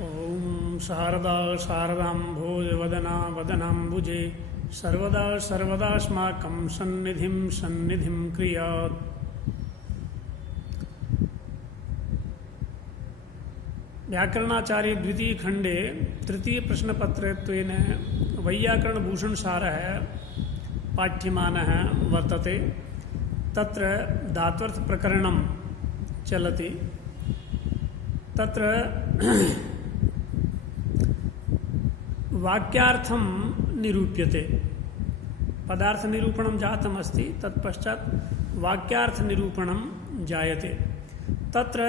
ॐ शारदा शारदाम्भोजवदना वदनाम्बुजे सर्वदा सर्वदास्माकं सन्निधिं सन्निधिं क्रियात्। व्याकरणाचार्य द्वितीय खंडे तृतीय प्रश्नपत्रत्वेन वैयाकरणभूषणसारः पाठ्यमानः वर्तते। तत्र धात्वर्थप्रकरणं चलति। तत्र वाक्यार्थं निरूप्यते। पदार्थनिरूपणं जातमस्ति, तत्पश्चात् वाक्यार्थनिरूपणं जायते। तत्र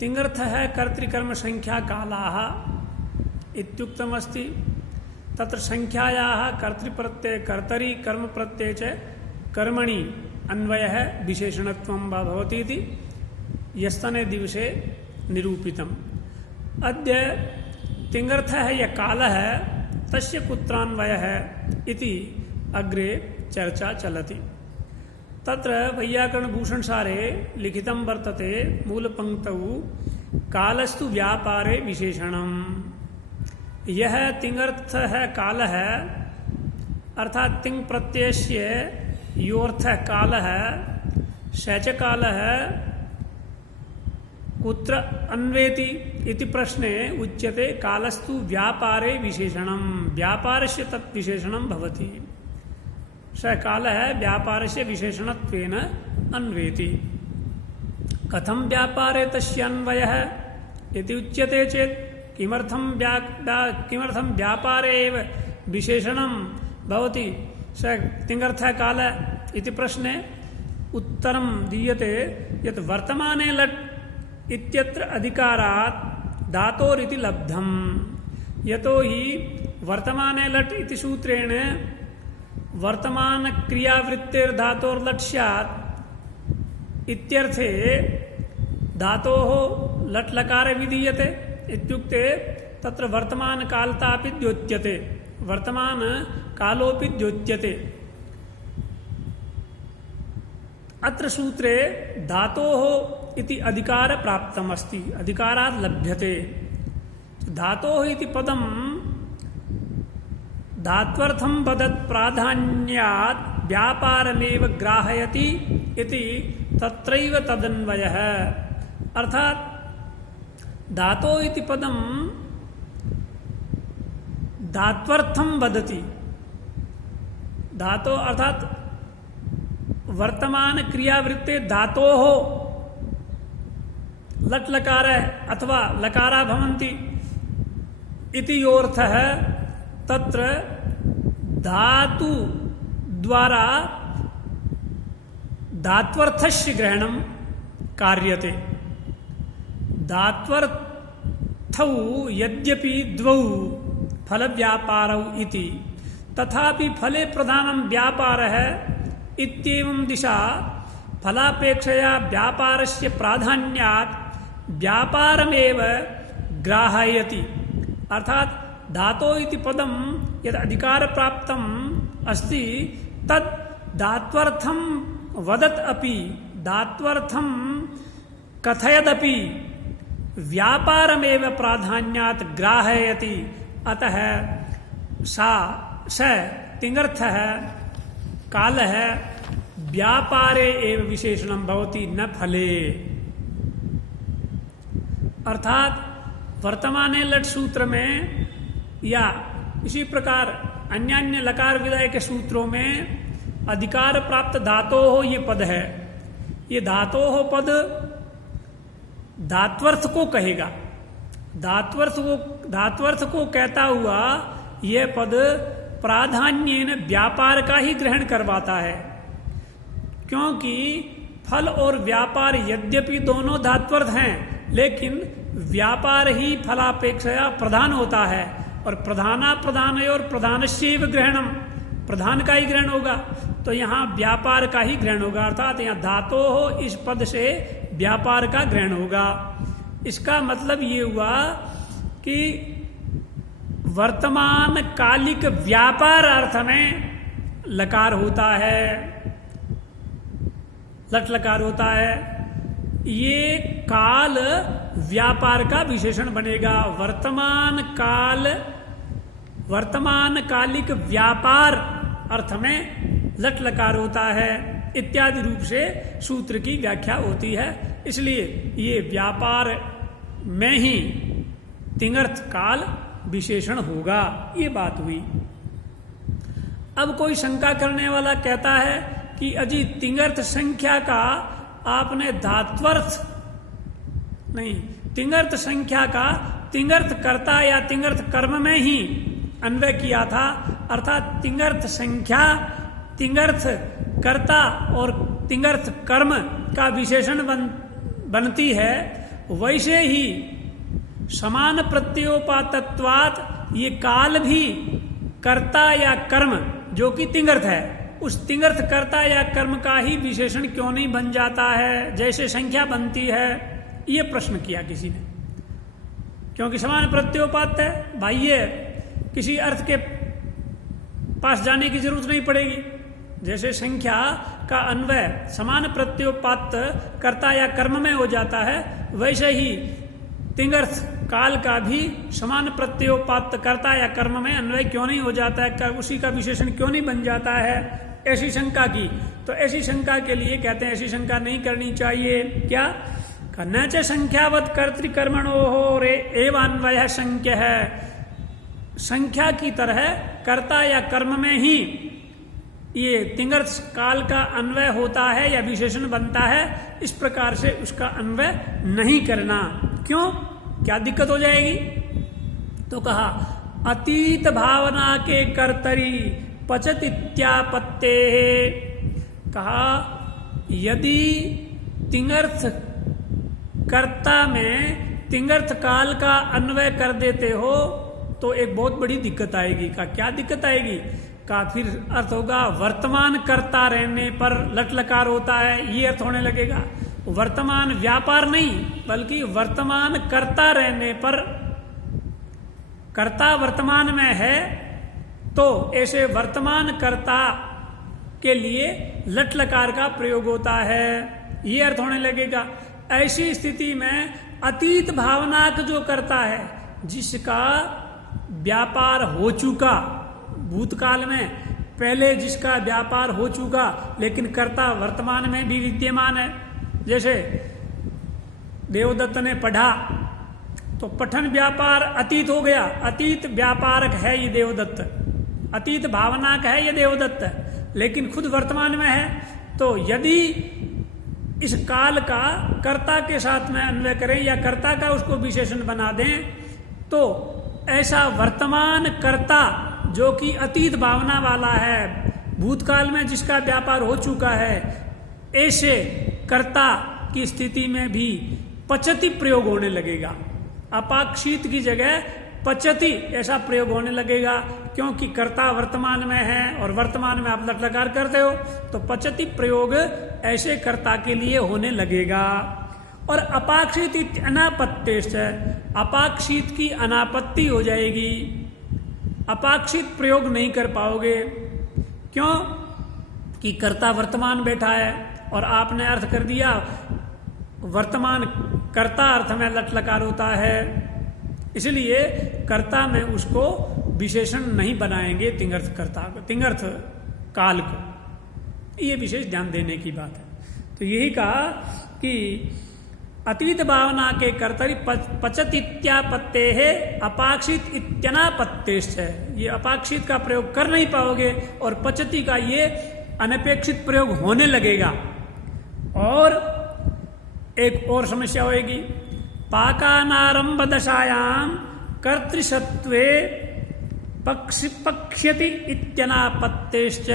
तिङर्थः कर्तृकर्मसंख्याकालाः इत्युक्तमस्ति। तत्र संख्यायाः कर्तृप्रत्यय कर्तरि कर्मप्रत्यये च कर्मणि अन्वयः विशेषणत्वं वा भवति इति यस्तने दिवसे निरूपितम्। अद्य तिङर्थः यः कालः तस्य कुत्रान्वयः इति अग्रे चर्चा चलति। तत्र वैयाकरणभूषणसारे लिखितं वर्तते मूलपङ्क्तौ कालस्तु व्यापारे विशेषणम्। यः तिङर्थः कालः अर्थात् तिङ् प्रत्ययस्य योऽर्थः कालः स च कालः कुत्र अन्वेति इति प्रश्ने उच्यते कालस्तु व्यापारे विशेषणं। व्यापारस्य तत् विशेषणं भवति। स कालः व्यापारस्य विशेषणत्वेन अन्वेति। कथं व्यापारे तस्य अन्वयः इति उच्यते चेत् किमर्थं व्यापारे एव विशेषणं भवति स तिङर्थः कालः इति प्रश्ने उत्तरं दीयते यत् वर्तमाने लट् इत्यत्र अधिकारात् धातोरिति लब्धम्। यतो हि वर्तमाने लट् इति सूत्रेण वर्तमान क्रियावृत्तेर्धातोर्लट् स्यात् इत्यर्थे धातोः लट् लकारे विधीयते। इत्युक्ते तत्र वर्तमानकालतापि द्योत्यते, वर्तमानकालोऽपि द्योत्यते। अत्र सूत्रे धातोः इति अधिकार प्राप्तमस्ति, अधिकारात् लभ्यते। धातोः इति पदं धात्वर्थं वदत् प्राधान्यात् व्यापारमेव ग्राहयति इति तत्रैव तदन्वयः। अर्थात् धातो इति पदं धात्वर्थं वदति। धातो अर्थात् वर्तमान क्रियावृत्ते धातोः लट् लकार अथवा लकारा भवन्ति इति योऽर्थः तत्र धातु द्वारा धात्वर्थस्य ग्रहणं कार्यते। धात्वर्थौ यद्यपि द्वौ फलव्यापारौ इति तथापि फले प्रधानं व्यापारः इत्येवं दिशा फलापेक्षया व्यापारस्य प्राधान्यात् व्यापारमेव ग्राहयति। अर्थात् धातो इति पदं यद् अधिकारप्राप्तम् अस्ति तद् धात्वर्थं वदत् अपि धात्वर्थं कथयदपि व्यापारमेव प्राधान्यात् ग्राहयति। अतः स तिङर्थः कालः व्यापारे एव विशेषणं भवति, न फले। अर्थात वर्तमाने लट् सूत्र में या इसी प्रकार अन्यान्य लकार विलय के सूत्रों में अधिकार प्राप्त धातोः ये पद है। ये धातोः पद धात्वर्थ को कहेगा। धात्वर्थ को कहता हुआ यह पद प्राधान्येन व्यापार का ही ग्रहण करवाता है, क्योंकि फल और व्यापार यद्यपि दोनों धात्वर्थ हैं, लेकिन व्यापार ही फलापेक्षया प्रधान होता है। और प्रधाना प्रधानयोर प्रधानस्यैव ग्रहणम, प्रधान का ही ग्रहण होगा, तो यहाँ व्यापार का ही ग्रहण होगा। अर्थात यहाँ धातोः इस पद से व्यापार का ग्रहण होगा। इसका मतलब ये हुआ कि वर्तमान कालिक व्यापार अर्थ में लकार होता है, लट लकार होता है। ये काल व्यापार का विशेषण बनेगा। वर्तमान कालिक व्यापार अर्थ में लट लकार होता है इत्यादि रूप से सूत्र की व्याख्या होती है। इसलिए ये व्यापार में ही तिंगर्थ काल विशेषण होगा। ये बात हुई। अब कोई शंका करने वाला कहता है कि अजी तिंगर्थ संख्या का आपने धात्वर्थ नहीं, तिंगर्थ संख्या का तिंगर्थ कर्ता या तिंगर्थ कर्म में ही अन्वय किया था, अर्थात तिंगर्थ संख्या तिंगर्थ कर्ता और तिंगर्थ कर्म का विशेषण बनती है। वैसे ही समान प्रत्योपातत्वात् ये काल भी कर्ता या कर्म जो कि तिंगर्थ है, उस तिंगर्थ कर्ता या कर्म का ही विशेषण क्यों नहीं बन जाता है जैसे संख्या बनती है। ये प्रश्न किया किसी ने, क्योंकि समान प्रत्योपात है, बाह्य किसी अर्थ के पास जाने की जरूरत नहीं पड़ेगी। जैसे संख्या का अन्वय समान प्रत्योपात कर्ता या कर्म में हो जाता है, वैसे ही तिंगर्थ काल का भी समान प्रत्योपात कर्ता या कर्म में अन्वय क्यों नहीं हो जाता है, उसी का विशेषण क्यों नहीं बन जाता है, ऐसी शंका की। तो ऐसी शंका के लिए कहते हैं ऐसी शंका नहीं करनी चाहिए। क्या न च संख्यावत कर्तृकर्मणो हो रे एवान्वय संख्य है, संख्या की तरह कर्ता या कर्म में ही ये तिंगर्थ काल का अन्वय होता है या विशेषण बनता है, इस प्रकार से उसका अन्वय नहीं करना। क्यों, क्या दिक्कत हो जाएगी? तो कहा अतीत भावना के कर्तरी पचत इत्यापत्ते। कहा यदि तिंगर्थ कर्ता में तिंगर्थ काल का अन्वय कर देते हो तो एक बहुत बड़ी दिक्कत आएगी। का क्या दिक्कत आएगी? का फिर अर्थ होगा वर्तमान कर्ता रहने पर लट लकार होता है, ये अर्थ होने लगेगा। वर्तमान व्यापार नहीं बल्कि वर्तमान कर्ता रहने पर, कर्ता वर्तमान में है तो ऐसे वर्तमान कर्ता के लिए लट लकार का प्रयोग होता है, ये अर्थ होने लगेगा। ऐसी स्थिति में अतीत भावनाक जो करता है, जिसका व्यापार हो चुका भूतकाल में, पहले जिसका व्यापार हो चुका लेकिन कर्ता वर्तमान में भी विद्यमान है। जैसे देवदत्त ने पढ़ा तो पठन व्यापार अतीत हो गया, अतीत व्यापारक है ये देवदत्त, अतीत भावनाक है ये देवदत्त, लेकिन खुद वर्तमान में है। तो यदि इस काल का कर्ता के साथ में अन्वय करें या कर्ता का उसको विशेषण बना दें तो ऐसा वर्तमान कर्ता जो कि अतीत भावना वाला है, भूतकाल में जिसका व्यापार हो चुका है, ऐसे कर्ता की स्थिति में भी पचति प्रयोग होने लगेगा। अपाक्षित की जगह पचति ऐसा प्रयोग होने लगेगा, क्योंकि कर्ता वर्तमान में है और वर्तमान में आप लट लकार करते हो तो पचति प्रयोग ऐसे कर्ता के लिए होने लगेगा। और अपाक्षित अनापत्तेश्च, अपाक्षित की अनापत्ति हो जाएगी, अपाक्षित प्रयोग नहीं कर पाओगे। क्यों कि कर्ता वर्तमान बैठा है और आपने अर्थ कर दिया वर्तमान कर्ता अर्थ में लट लकार होता है, इसलिए कर्ता में उसको विशेषण नहीं बनाएंगे तिंगर्थ कर्ता को, तिंगर्थ काल को। ये विशेष ध्यान देने की बात है। तो यही कहा कि अतीत भावना के कर्तरी पचत इत्यापत्ते है अपाक्षित इत्यनापत्तेश्च है। ये अपाक्षित का प्रयोग कर नहीं पाओगे और पचति का ये अनपेक्षित प्रयोग होने लगेगा। और एक और समस्या होगी, पाकानारंभ दशायाम कर्तृसत्वे पक्ष्यति इत्यनापत्तेश्च।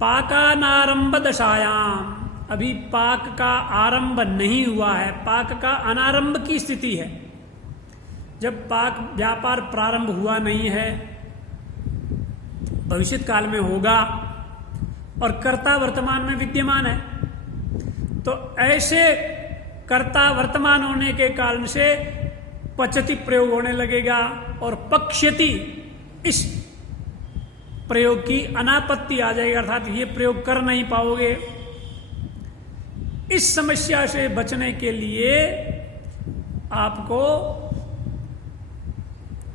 पाकानारंभ दशायाम, अभी पाक का आरंभ नहीं हुआ है, पाक का अनारंभ की स्थिति है। जब पाक व्यापार प्रारंभ हुआ नहीं है, भविष्य काल में होगा और कर्ता वर्तमान में विद्यमान है, तो ऐसे कर्ता वर्तमान होने के कारण से पचति प्रयोग होने लगेगा और पक्ष्यति इस प्रयोग की अनापत्ति आ जाएगी, अर्थात ये प्रयोग कर नहीं पाओगे। इस समस्या से बचने के लिए आपको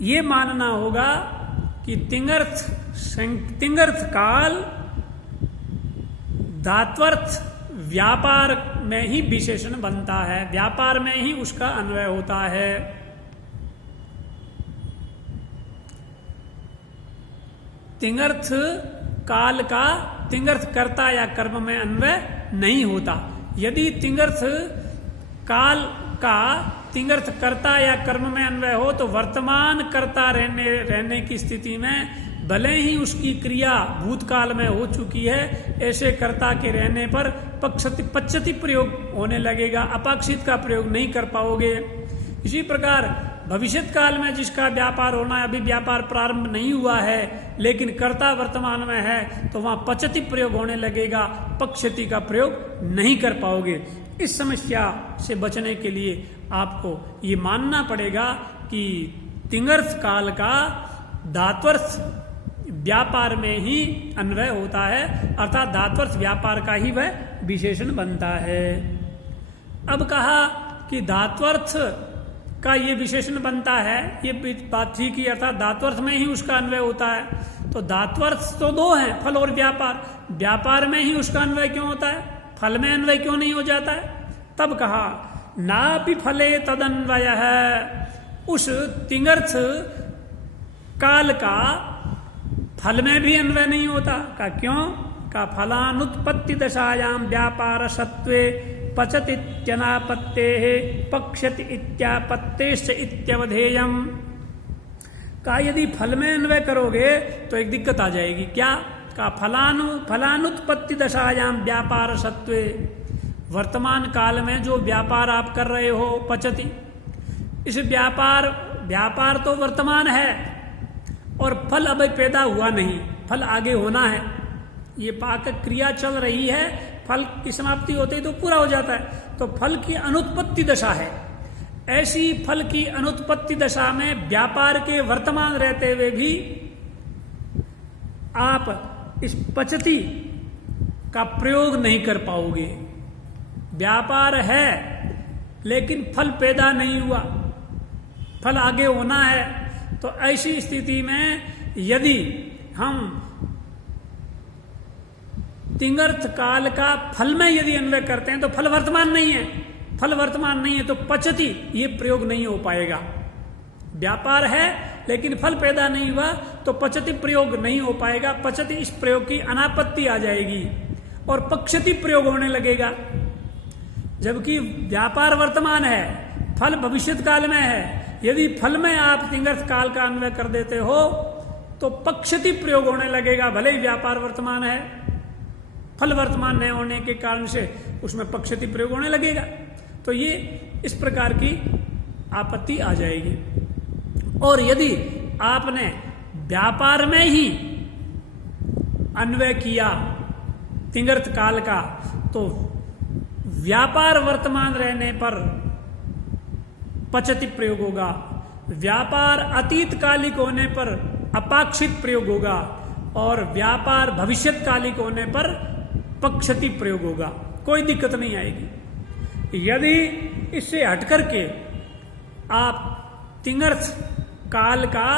ये मानना होगा कि तिंगर्थ काल धात्वर्थ व्यापार में ही विशेषण बनता है, व्यापार में ही उसका अन्वय होता है। तिंगर्थ काल का तिंगर्थ कर्ता या कर्म में अन्वय नहीं होता। यदि तिंगर्थ काल का तिंगर्थ कर्ता या कर्म में अन्वय हो तो वर्तमान कर्ता रहने की स्थिति में भले ही उसकी क्रिया भूतकाल में हो चुकी है, ऐसे कर्ता के रहने पर पक्षति प्रयोग होने लगेगा, अपाक्षित का प्रयोग नहीं कर पाओगे। इसी प्रकार भविष्यत काल में जिसका व्यापार होना है, अभी व्यापार प्रारंभ नहीं हुआ है लेकिन कर्ता वर्तमान में है, तो वहां पचति प्रयोग होने लगेगा, पक्षति का प्रयोग नहीं कर पाओगे। इस समस्या से बचने के लिए आपको ये मानना पड़ेगा कि तिंगर्थ काल का धात्वर्थ व्यापार में ही अन्वय होता है, अर्थात धात्वर्थ व्यापार का ही वह विशेषण बनता है। अब कहा कि धात्वर्थ का ये विशेषण बनता है, ये बात ठीक ही, अर्थात धात्वर्थ में ही उसका अन्वय होता है। तो धात्वर्थ तो दो हैं, फल और व्यापार। व्यापार में ही उसका अन्वय क्यों होता है, फल में अन्वय क्यों नहीं हो जाता है? तब कहा नापि फले तदन्वय है, उस तिंगर्थ काल का फल में भी अन्वय नहीं होता। का क्यों? का फलानुत्पत्ति दशायाम व्यापार सत्वे पचतीत्यनापत्ते पक्षति इत्यापत्तेश्च इत्यवधेयम्। का यदि फल में अन्वय करोगे तो एक दिक्कत आ जाएगी। क्या? का फलानुत्पत्ति दशायाम व्यापार सत्वे, वर्तमान काल में जो व्यापार आप कर रहे हो पचति, इस व्यापार तो वर्तमान है और फल अभी पैदा हुआ नहीं, फल आगे होना है। ये पाक क्रिया चल रही है, फल की समाप्ति होते ही तो पूरा हो जाता है। तो फल की अनुत्पत्ति दशा है। ऐसी फल की अनुत्पत्ति दशा में व्यापार के वर्तमान रहते हुए भी आप इस पचति का प्रयोग नहीं कर पाओगे। व्यापार है लेकिन फल पैदा नहीं हुआ, फल आगे होना है। तो ऐसी स्थिति में यदि हम तिंगर्थ काल का फल में यदि अन्वय करते हैं तो फल वर्तमान नहीं है, फल वर्तमान नहीं है तो पचति ये प्रयोग नहीं हो पाएगा। व्यापार है लेकिन फल पैदा नहीं हुआ तो पचति प्रयोग नहीं हो पाएगा। पचति इस प्रयोग की अनापत्ति आ जाएगी और पक्षति प्रयोग होने लगेगा। जबकि व्यापार वर्तमान है, फल भविष्यत काल में है। यदि फल में आप तिंगर्थ काल का अन्वय कर देते हो तो पक्षति प्रयोग होने लगेगा। भले ही व्यापार वर्तमान है, फल वर्तमान नहीं होने के कारण से उसमें पक्षति प्रयोग होने लगेगा। तो ये इस प्रकार की आपत्ति आ जाएगी। और यदि आपने व्यापार में ही अन्वय किया तिंगर्थ काल का तो व्यापार वर्तमान रहने पर पचति प्रयोग होगा, व्यापार अतीत कालिक होने पर अपाक्षित प्रयोग होगा और व्यापार भविष्यत कालिक होने पर पक्षति प्रयोग होगा। कोई दिक्कत नहीं आएगी। यदि इससे हटकर के आप तिंगर्थ काल का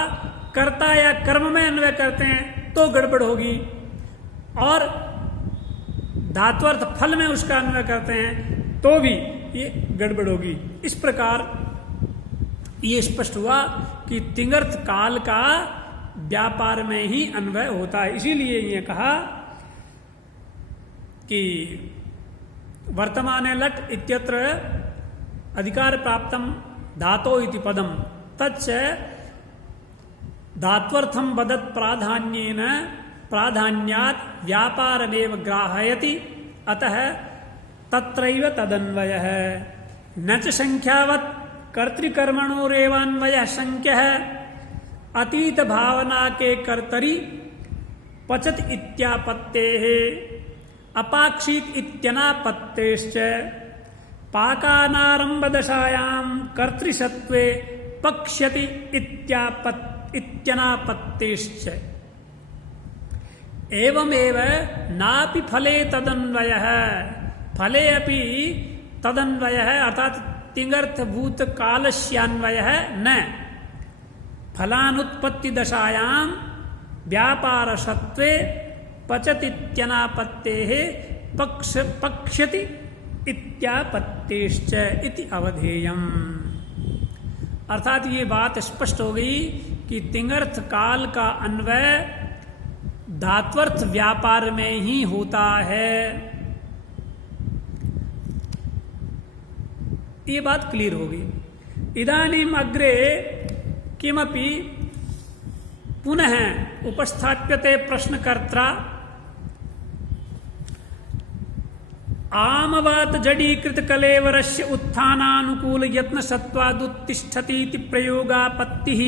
कर्ता या कर्म में अन्वय करते हैं तो गड़बड़ होगी, और धात्वर्थ फल में उसका अन्वय करते हैं तो भी ये गड़बड़ होगी। इस प्रकार ये स्पष्ट हुआ कि तिंगर्थ काल का व्यापार में ही अन्वय होता है। इसीलिए ये कहा कि वर्तमाने लट इत्यत्र अधिकार प्राप्तम धातो इति पदम तच्च धात्वर्थम वदत् प्राधान्येन प्राधान्यात् व्यापारमेव ग्राहयति, अतः तत्रैव तदन्वयः न च संख्यावत् कर्तृकर्मणोरेवान्वयः संख्यः अतीत भावना के कर्तरि पचत इत्यापत्तेः अपाक्षित इत्यनापत्तेश्च पाकानारंभ दशायां कर्तृसत्वे पक्ष्यति इत्यनापत्तेश्च एवमेव नापि फले तदन्वयः, फले अपि तदन्वयः अर्थात तिंगर्थभूत कालस्यान्वय न फलानुत्पत्ति दशायां व्यापार सत्वे पचतीत्यनापत्तेः पक्ष्यति इत्यापत्तेश्च इति अवधेयम्। अर्थात ये बात स्पष्ट हो गई कि तिंगर्थ काल का अन्वय धात्वर्थ व्यापार में ही होता है। ये बात क्लियर हो गई। इदानीम अग्रे किमपि पुनः उपस्थाप्यते प्रश्नकर्ता आमवात जडीकृत कलेवरस्य उत्थानानुकूल यत्न सत्वादुत्तिष्ठति इति प्रयोगापत्तिः।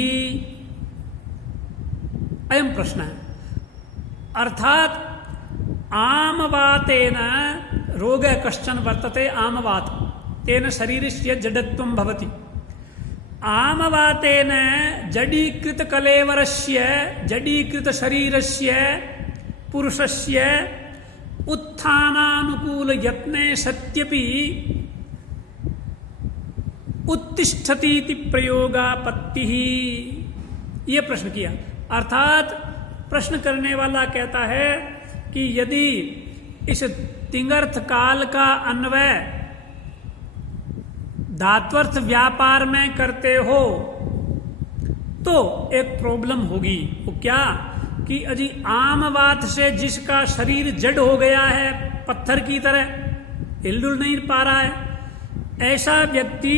अयं प्रश्नः। अर्थात आमवातेन रोगः कश्चन वर्तते, आमवात तेन शरीरस्य जडत्वं भवति। आमवातेन जडीकृत कलेवरस्य जडीकृत शरीरस्य पुरुषस्य उत्थानानुकूल यत्ने सत्यपि उत्तिष्ठति इति प्रयोगापत्तिः। ये प्रश्न किया। अर्थात प्रश्न करने वाला कहता है कि यदि इस तिंगर्थ काल का अन्वय धात्वर्थ व्यापार में करते हो तो एक प्रॉब्लम होगी। वो क्या कि अजी आमवात से जिसका शरीर जड़ हो गया है, पत्थर की तरह हिलडुल नहीं पा रहा है, ऐसा व्यक्ति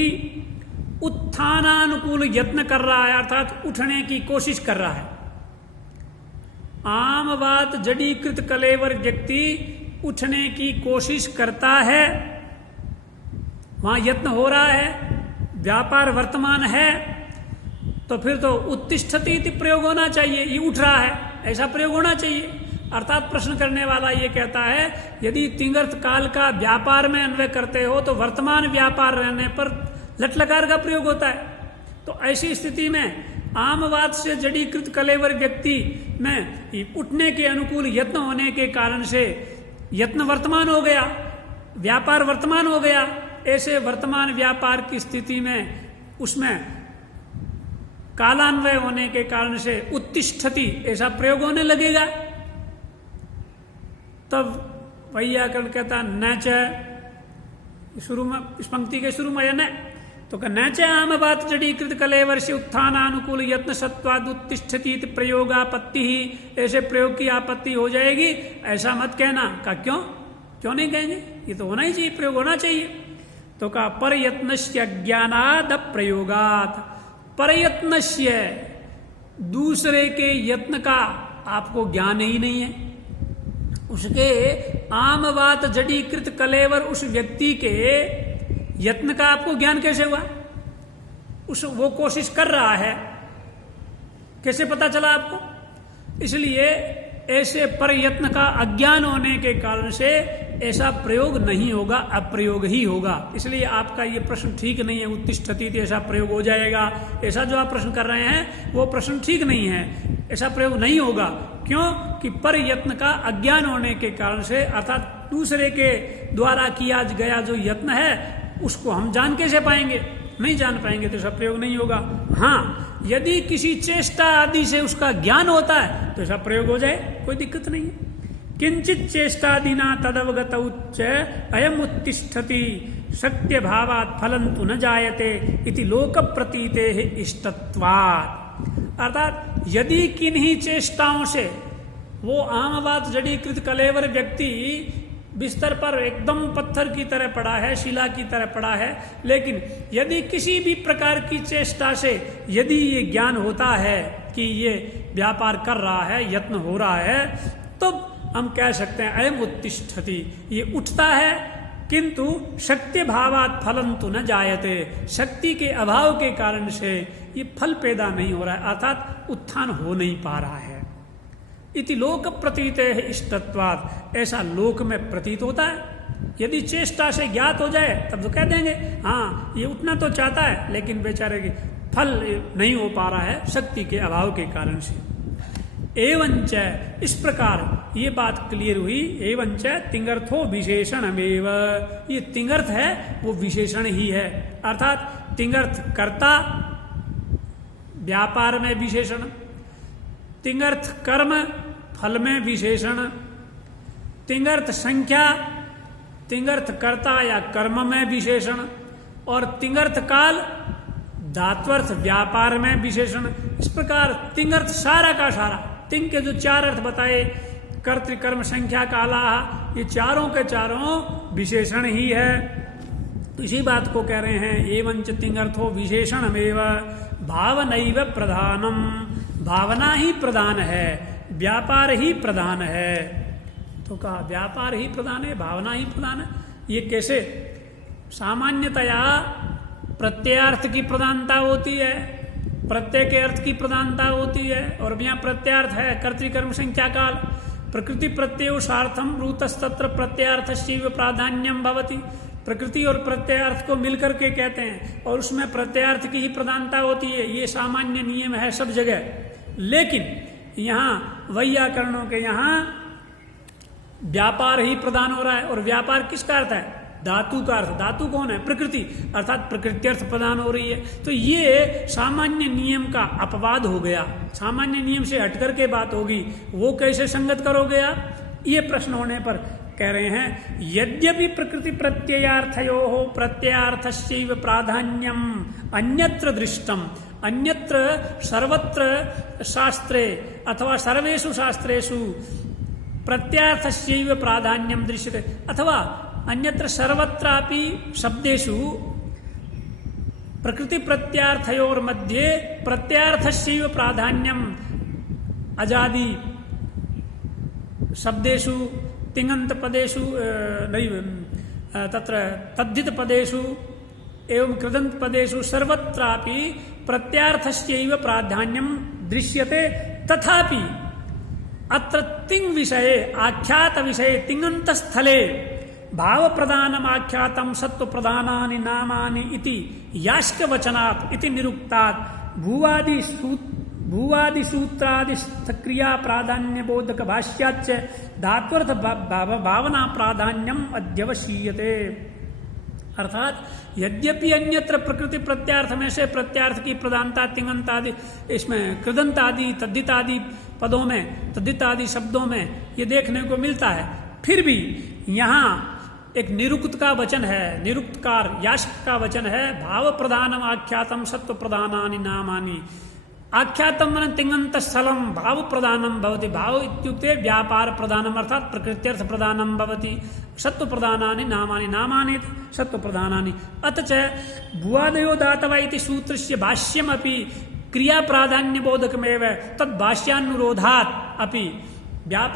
उत्थानानुकूल यत्न कर रहा है, अर्थात उठने की कोशिश कर रहा है। आमवात जड़ीकृत कलेवर व्यक्ति उठने की कोशिश करता है, वहां यत्न हो रहा है, व्यापार वर्तमान है, तो फिर तो उत्तिष्ठति इति प्रयोग होना चाहिए, ये उठ रहा है, ऐसा प्रयोग होना चाहिए। अर्थात प्रश्न करने वाला ये कहता है यदि तिंगर्थ काल का व्यापार में अन्वय करते हो तो वर्तमान व्यापार रहने पर लट लकार का प्रयोग होता है। तो ऐसी स्थिति में आमवात से जड़ीकृत कलेवर व्यक्ति में उठने के अनुकूल यत्न होने के कारण से यत्न वर्तमान हो गया, व्यापार वर्तमान हो गया। ऐसे वर्तमान व्यापार की स्थिति में उसमें कालान्वय होने के कारण से उत्तिष्ठति ऐसा प्रयोग होने लगेगा। तब वैयाकरण कहता न च, शुरू में इस पंक्ति के शुरू में या न, तो न च आमवात जड़ीकृत कलेवर से उत्थानानुकूल यत्न सत्वाद उत्तिष्ठति प्रयोगापत्ति ही, ऐसे प्रयोग की आपत्ति हो जाएगी, ऐसा मत कहना। का क्यों नहीं कहेंगे, ये तो होना ही चाहिए, प्रयोग होना चाहिए। तो कहा परयत्नस्य ज्ञानाद प्रयोगात, परयत्नस्य दूसरे के यत्न का आपको ज्ञान ही नहीं है, उसके आमवात जड़ीकृत कलेवर उस व्यक्ति के यत्न का आपको ज्ञान कैसे हुआ? वो कोशिश कर रहा है, कैसे पता चला आपको? इसलिए ऐसे परयत्न का अज्ञान होने के कारण से ऐसा प्रयोग नहीं होगा, अप्रयोग ही होगा। इसलिए आपका ये प्रश्न ठीक नहीं है, उत्तिष्ठति ऐसा प्रयोग हो जाएगा, ऐसा जो आप प्रश्न कर रहे हैं वो प्रश्न ठीक नहीं है, ऐसा प्रयोग नहीं होगा। क्यों कि परयत्न का अज्ञान होने के कारण से, अर्थात दूसरे के द्वारा किया गया जो यत्न है उसको हम जान कैसे पाएंगे? नहीं जान पाएंगे तो ऐसा प्रयोग नहीं होगा। हाँ, यदि किसी चेष्टा आदि से उसका ज्ञान होता है तो ऐसा प्रयोग हो जाए, कोई दिक्कत नहीं है। किंचित चेष्टादिना तदवगत उच्च अयम उत्तिष्ठति सत्य भावात फलंतु न जायते इति लोक प्रतीते इष्टत्वात्। अर्थात यदि किन्हीं चेष्टाओं से वो आमवात जड़ीकृत कलेवर व्यक्ति बिस्तर पर एकदम पत्थर की तरह पड़ा है, शिला की तरह पड़ा है, लेकिन यदि किसी भी प्रकार की चेष्टा से यदि ये ज्ञान होता है कि ये व्यापार कर रहा है, यत्न हो रहा है, तो हम कह सकते हैं अयम उत्तिष्ठति, ये उठता है, किंतु शक्ति भावात फलंतु न जायते, शक्ति के अभाव के कारण से ये फल पैदा नहीं हो रहा है, अर्थात उत्थान हो नहीं पा रहा है। इति लोक प्रतीते इष्टत्वात्, ऐसा लोक में प्रतीत होता है। यदि चेष्टा से ज्ञात हो जाए तब तो कह देंगे हाँ ये उठना तो चाहता है, लेकिन बेचारे के फल नहीं हो पा रहा है शक्ति के अभाव के कारण से। एवंच, इस प्रकार ये बात क्लियर हुई। एवंच तिंगर्थो विशेषणमेव, ये तिंगर्थ है वो विशेषण ही है। अर्थात तिंगर्थ कर्ता व्यापार में विशेषण, तिंगर्थ कर्म फल में विशेषण, तिंगर्थ संख्या तिंगर्थ कर्ता या कर्म में विशेषण, और तिंगर्थ काल धात्वर्थ व्यापार में विशेषण। इस प्रकार तिंगर्थ सारा का सारा, तिंग के जो चार अर्थ बताए कर्तृकर्म संख्या काला, ये चारों के चारों विशेषण ही है। इसी बात को कह रहे हैं एवंच तिंगर्थो विशेषणमेव भावनैव प्रधानम, भावना ही प्रधान है, व्यापार ही प्रधान है। तो कहा व्यापार ही प्रधान है, भावना ही प्रधान है। ये कैसे? सामान्यतया प्रत्ययार्थ की प्रधानता होती है, प्रत्यय के अर्थ की प्रधानता होती है, और यहाँ प्रत्यार्थ है कर्तृकर्म संख्या काल। प्रकृति प्रत्ययो सार्थम रूतस्तत्र प्रत्यार्थस्यैव प्राधान्यम भवति। प्रकृति और प्रत्ययार्थ को मिलकर के कहते हैं, और उसमें प्रत्ययार्थ की ही प्रधानता होती है। ये सामान्य नियम है सब जगह। लेकिन यहाँ वैयाकरणों के यहाँ व्यापार ही प्रधान हो रहा है, और व्यापार किसका अर्थ है? धातु का अर्थ। धातु कौन है? प्रकृति, अर्थात प्रकृत्यर्थ प्रदान हो रही है। तो ये सामान्य नियम का अपवाद हो गया, सामान्य नियम से हटकर के बात होगी, वो कैसे संगत करोगे आप? ये प्रश्न होने पर कह रहे हैं यद्यपि प्रकृति प्रत्ययार्थयो हो प्रत्ययार्थस्यैव प्राधान्यम अन्यत्र दृष्टम, अन्यत्र सर्वत्र शास्त्रे अथवा सर्वेषु शास्त्रेषु प्रत्यार्थस्यैव प्राधान्यम दृश्यते, अथवा अन्यत्र सर्वत्रापि शब्देषु प्रकृति प्रत्यार्थयोर मध्ये प्रत्यार्थस्यैव प्राधान्यम अजादि शब्देषु तिङन्त पदेषु तत्र तद्धित पदेषु एवं कृदन्त पदेषु सर्वत्रापि प्रत्यार्थस्यैव प्राधान्यम दृश्यते। तथापि अत्र तिङ् विषये आख्यात विषये तिङन्त स्थले भाव प्रधानम आख्यातम सत्व प्रधानानि नामानि इति यास्क वचनात् इति निरुक्तात् भूवादि सूत्रादि क्रिया प्राधान्य बोधक भाष्याच्च धात्वर्थ भावना प्राधान्यम अध्यवशीयते। अर्थात यद्यपि अन्यत्र प्रकृति प्रत्यार्थ में से प्रत्यार्थ की प्रधानता तिङन्त आदि, इसमें कृदंत आदि तद्धित आदि पदों में, तद्धित आदि शब्दों में ये देखने को मिलता है, फिर भी यहाँ एक निरुक्त का वचन है, निरुक्तकार यास्क का वचन है। भाव प्रधानम आख्यातम सत्व प्रधानानि नामानि। आख्यातम मन तिङन्त स्थलम भाव प्रधानम भवति। भाव इत्युक्ते व्यापार प्रधानम अर्थात प्रकृत्यर्थ प्रधानम भवति। सत्व प्रधानानि नामानि, नामानि सत्व प्रधानानि। अथ च भुवादयो दातवा इति सूत्रस्य भाष्यमपि क्रिया प्राधान्य बोधकमेव तद् भाष्यानुरोधात् अपि व्यापार